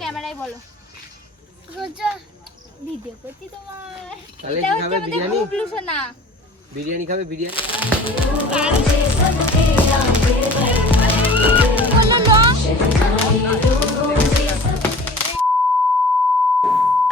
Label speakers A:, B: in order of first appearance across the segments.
A: ক্যামেরায় বলো। ভিডিও করছি তোমার।
B: তাহলে কি খাবে বিরিয়ানি?
A: বুবলু
B: বিরিয়ানি খাবে বিরিয়ানি?
A: বলল লো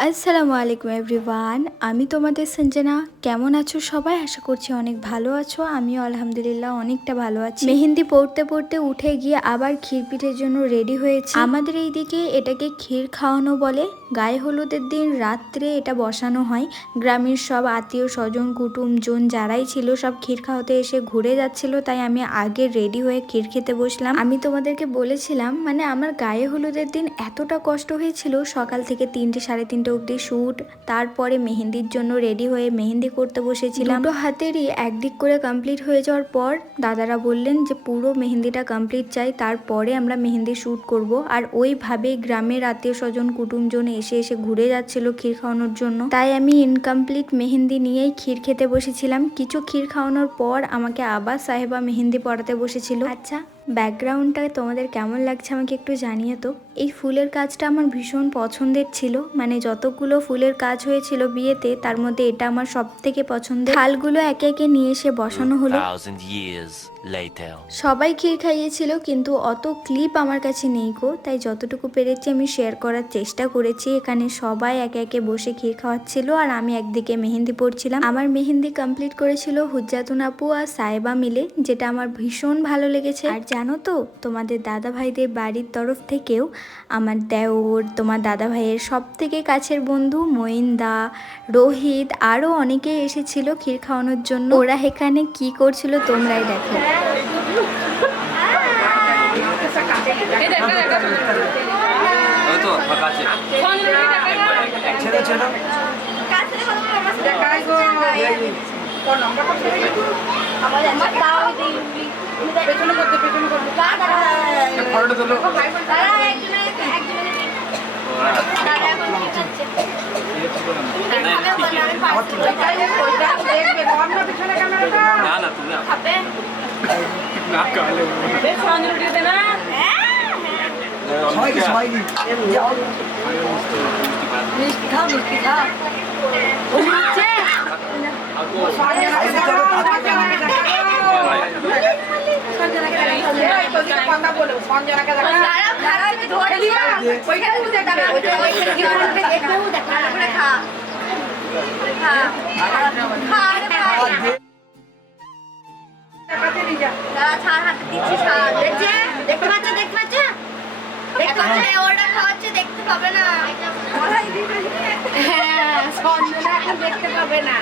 C: আসসালামু আলাইকুম এভরিওয়ান, আমি তোমাদের সঞ্জনা। কেমন আছো সবাই? আশা করছি অনেক ভালো আছো। আমিও আলহামদুলিল্লাহ অনেকটা ভালো আছি। মেহেন্দি পড়তে পড়তে উঠে গিয়ে আবার ক্ষীর পিঠের জন্য রেডি হয়েছে। আমাদের এইদিকে এটাকে ক্ষীর খাওয়ানো বলে। গায়ে হলুদের দিন রাত্রে এটা বসানো হয়। গ্রামের সব আত্মীয় স্বজন কুটুম জন যারাই ছিল সব ক্ষীর খাওয়াতে এসে ঘুরে যাচ্ছিল, তাই আমি আগে রেডি হয়ে ক্ষীর খেতে বসলাম। আমি তোমাদেরকে বলেছিলাম মানে আমার গায়ে হলুদের দিন এতটা কষ্ট হয়েছিল, সকাল থেকে তিনটে, সাড়ে তিনটে অবধি শ্যুট তারপরে মেহেন্দির জন্য রেডি হয়ে মেহেন্দি করতে বসেছিলাম। দুটো হাতেরই একদিক করে কমপ্লিট হয়ে যাওয়ার পর দাদারা বললেন যে, পুরো মেহেন্দিটা কমপ্লিট চাই, তারপরে আমরা মেহেন্দি শ্যুট করব। আর ওইভাবেই গ্রামের আত্মীয় স্বজন, কুটুমজন এসে এসে ঘুরে যাচ্ছিল ক্ষীর খাওয়ানোর জন্য। তাই আমি ইনকমপ্লিট মেহেন্দি নিয়েই ক্ষীর খেতে বসেছিলাম। কিছু ক্ষীর খাওয়ানোর পর আমাকে আবার সাহেবা মেহেন্দি পড়াতে বসেছিল। আচ্ছা। ব্যাকগ্রাউন্ডটা তোমাদের কেমন লাগছে আমাকে একটু জানিয়ে তো। এই ফুলের কাজটা আমার ভীষণ পছন্দের ছিল। মানে যতগুলো ফুলের কাজ হয়েছিল বিয়েতে তার মধ্যে এটা আমার সব থেকে পছন্দের। থালগুলো একে একে নিয়ে এসে বসানো হলো. সবাই ক্ষীর খাইয়েছিল কিন্তু অত ক্লিপ আমার কাছে নেই গো। তাই যতটুকু পেরেছি আমি শেয়ার করার চেষ্টা করেছি। এখানে সবাই একে একে বসে ক্ষীর খাওয়াচ্ছিল আর আমি একদিকে মেহেন্দি পড়ছিলাম আমার মেহেন্দি কমপ্লিট করেছিল হুজ্জাতুন আপু আর সাহেবা মিলে যেটা আমার ভীষণ ভালো লেগেছে। আর জানো তো তোমাদের দাদা ভাইদের বাড়ির তরফ থেকেও আমার দেওর তোমার দাদা ভাইয়ের সব থেকে কাছের বন্ধু মহিন্দা রোহিত আরও অনেকেই এসেছিল ক্ষীর খাওয়ানোর জন্য। ওরা এখানে কি করছিল তোমরাই দেখো।
B: না না তুমি
D: সবাইকে সবাইকে
A: দেখতে পাচ্ছে? দেখতে পাচ্ছে? দেখতে পাচ্ছে? ওটা খাওয়াচ্ছে দেখতে পাবে না। হ্যাঁ সঞ্জনা এখন দেখতে পাবে না।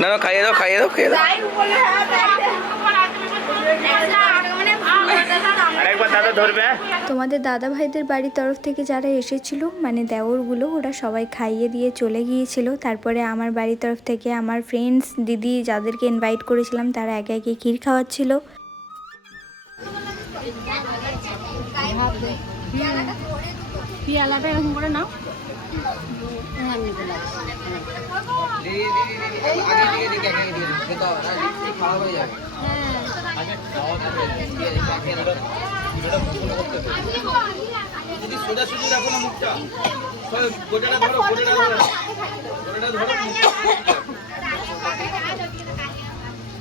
B: না না খাইয়ে দাও খাইয়ে দাও খেয়ে দাও। ধরবে?
C: তোমাদের দাদা ভাইদের বাড়ির তরফ থেকে যারা এসেছিল মানে দেওরগুলো ওরা সবাই খাইয়ে দিয়ে চলে গিয়েছিল। তারপরে আমার বাড়ির তরফ থেকে আমার ফ্রেন্ডস দিদি যাদেরকে ইনভাইট করেছিলাম তারা একে একে ক্ষীর খাওয়াচ্ছিল।
A: পিয়ালাটা এরকম করে নাও।
B: সোজা সুজি রাখো না মুখটা গোটাটা ধরো গোটাটা ধরো। গোটাটা ধরো।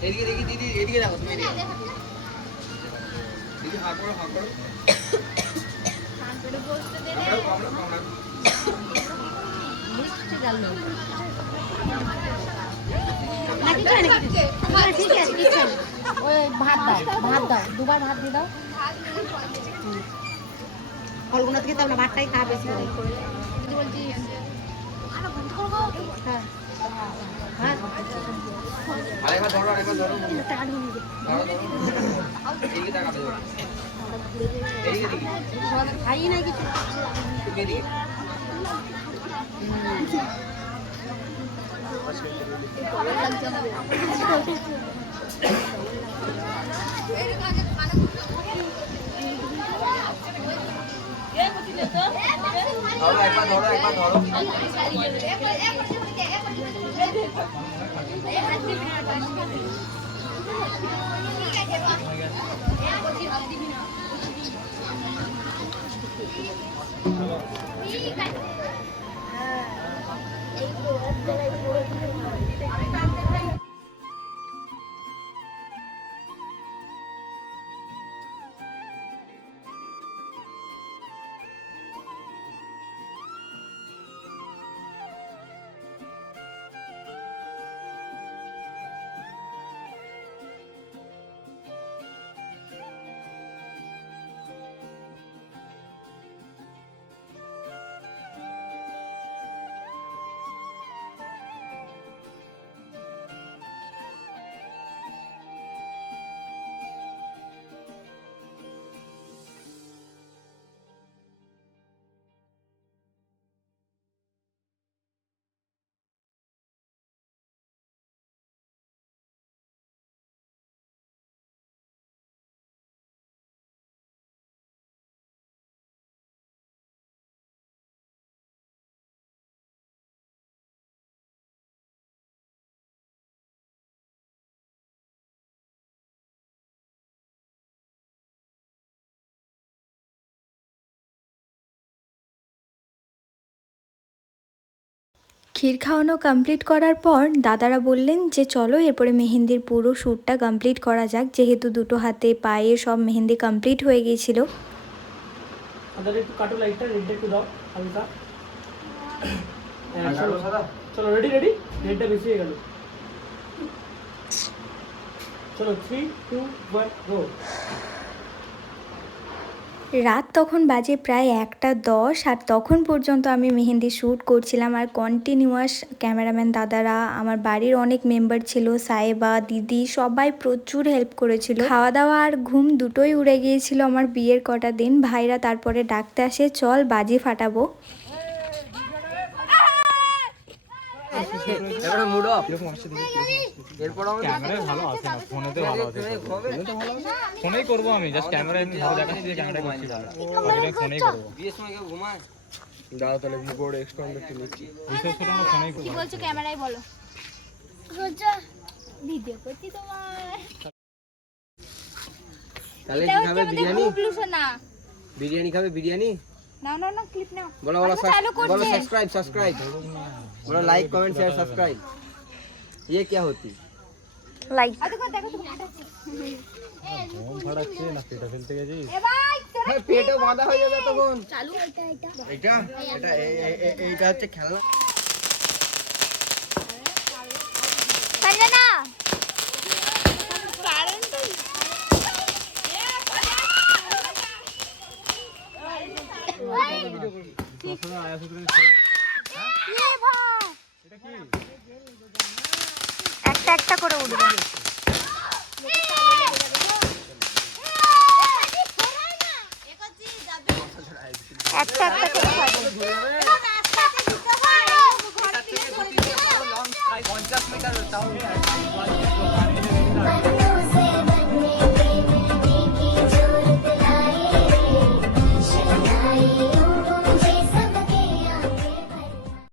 B: এদিকে দেখি দিদি এদিকে রাখো তুমি। দিদি হাঁ করো হাঁ করো।
A: ভাত দাও ভাত দাও দুবার ভাত দিয়ে দাও। কলগুলো থেকে তো আমরা ভাতটাই খাওয়া বেশি খাই না
B: কিছু ধরো আরেকবার ধরো ধরো, ধরো। এদিকে তাকাতে ধরো। এদিকে দেখি
A: খাই
C: ক্ষীর খাওয়ানো কমপ্লিট করার পর দাদারা বললেন যে চলো এরপরে মেহেন্দির পুরো শ্যুটটা কমপ্লিট করা যাক। যেহেতু দুটো হাতে পায়ে সব মেহেন্দি কমপ্লিট হয়ে গিয়েছিল।
E: আদার একটু কাটো লাইটটা রেডটা একটু দাও হালকা। হ্যাঁ, চলো। চলো রেডি রেডি রেডটা বেশি হয়ে গেল। চলো থ্রি টু ওয়ান গো
C: রাত তখন বাজে প্রায় একটা দশ, আর তখন পর্যন্ত আমি মেহেন্দি শ্যুট করছিলাম। আর কন্টিনিউয়াস ক্যামেরাম্যান দাদারা, আমার বাড়ির অনেক মেম্বার ছিল সাহেবা দিদি, সবাই প্রচুর হেল্প করেছিল। খাওয়া দাওয়া আর ঘুম দুটোই উড়ে গিয়েছিল আমার বিয়ের কটা দিন। ভাইরা তারপরে ডাকতে আসে, চল বাজি ফাটাবো।
B: এবারে মুড অফ এরপর আমাদের
F: ক্যামেরায় ভালো আসে না ফোনেতে ভালো আসে ফোনেই করব। আমি জাস্ট ক্যামেরা এমনি ভালো দেখাচ্ছি যে ক্যামেরা করছি বাকিটা ফোনেই করব।
B: বিয়ের সময় কেউ ঘুমায়? দাঁড়াও তাহলে ভিভোর এক্সট্রা একটু নিচ্ছি
F: বিশেষ করে আমরা ফোনেই করব।
G: বলছো ক্যামেরায় বলো। ভিডিও করছি তোমার।
B: তাহলে কি খাবে বিরিয়ানি? বিরিয়ানি খাবে বিরিয়ানি?
G: নাও নাও না ক্লিপ নাও
B: বলো বলো
G: আচ্ছা, চালু করছে।
B: बोलो सब्सक्राइब सब्सक्राइब बोलो लाइक कमेंट शेयर सब्सक्राइब ये क्या होती
C: লাইক
G: আর দেখো দেখো তুমি
F: ফাটাচ্ছে না পেটা ফেলতে গেছিস
G: এ ভাই তোরা
B: হ্যাঁ পেটে বাঁধা হয়ে যাবে তখন
G: চালু এটা এটা
B: এটা এটা এ- এ- এ- এইটা হচ্ছে খেলনা
C: একটা একটা করে উঠবে। একটা একটা করে
B: পঞ্চাশ